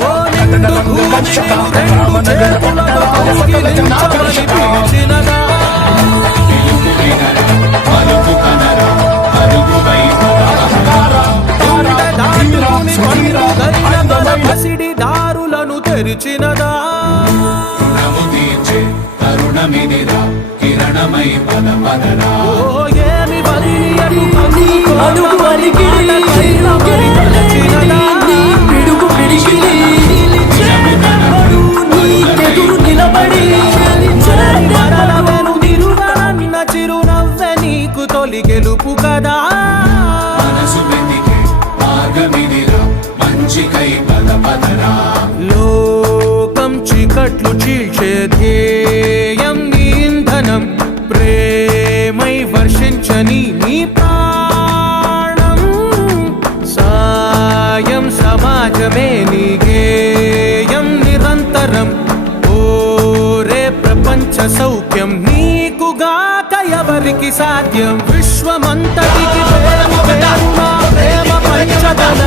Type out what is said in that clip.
ఓ నిండు భూమిని రెండు చేతులతో కౌగిలించమని పిలిచినదా గుండె దాటుకుని పండుగైన మన పసిడి దారులను తెరిచినదా కిరణమై పద పదరా ఓ ఏమి వదిలి అడుగు అలిగిడి తలచినదా పిడుగు పిడికిలి నీకెదురు నిలబడి మరలవెను తిరుగనన్న చిరునవ్వె నీకు తొలి గెలుపు కదా మనసు వెతికే మార్గమిదిరా మంచికై పద పదరా లోకం చీకట్లు చీల్చే ధ్యేయం నీ ఇంధనం ప్రేమై వర్షించని నీ ప్రాణం సాయం సమాజమే నీ గేయం నిరంతరం ఓరే ప్రపంచ సౌఖ్యం నీకుగాక ఎవరికి సాధ్యం విశ్వమంతటికి ప్రేమ ప్రేమ పంచదన